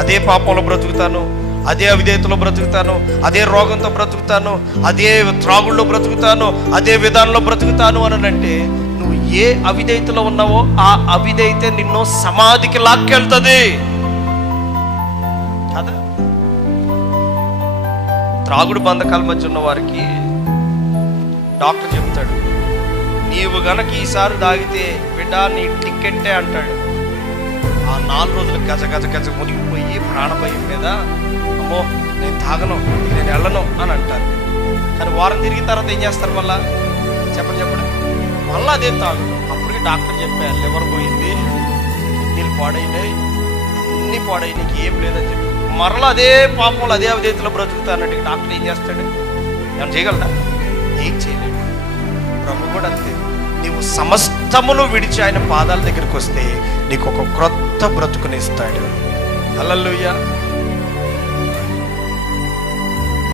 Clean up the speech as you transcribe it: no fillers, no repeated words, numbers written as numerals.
అదే పాపంలో బ్రతుకుతాను, అదే అవిధేయతలో బ్రతుకుతాను, అదే రోగంతో బ్రతుకుతాను, అదే త్రాగుల్లో బ్రతుకుతాను, అదే విధానంలో బ్రతుకుతాను అని అంటే, నువ్వు ఏ అవిధేయతలో ఉన్నావో ఆ అవిధేయత నిన్ను సమాధికి లాక్కెళ్తుంది కదా. త్రాగుడు బంధకాల మధ్య ఉన్న వారికి డాక్టర్ చెప్తాడు, నీవు గనక ఈసారి తాగితే బిడ్డ నీ టిక్కెట్టే అంటాడు. ఆ 4 రోజులు గజ గజ గజ మునిగిపోయి ప్రాణభయం మీద, అమ్మో నేను తాగను, నేను వెళ్ళను అని అంటారు. కానీ వారం తిరిగిన తర్వాత ఏం చేస్తారు? మళ్ళా చెప్పండి మళ్ళీ అదే తాగుడు. అప్పటికి డాక్టర్ చెప్పారు, లివర్ పోయింది, కిడ్నీలు పాడైనాయి, అన్నీ పాడైనాయి, ఏం లేదని చెప్పి మరలా అదే పాపంలో అదే అవిధేయతలో బ్రతుకుతానంటే డాక్టర్ ఏం చేస్తాడు? ఏమైనా చేయగలడా? ఏం చేయలేడు. ప్రభు కూడా అంతే. నీవు సమస్తమును విడిచి ఆయన పాదాల దగ్గరికి వస్తే నీకు ఒక క్రొత్త బ్రతుకునిస్తాడు. హల్లెలూయా.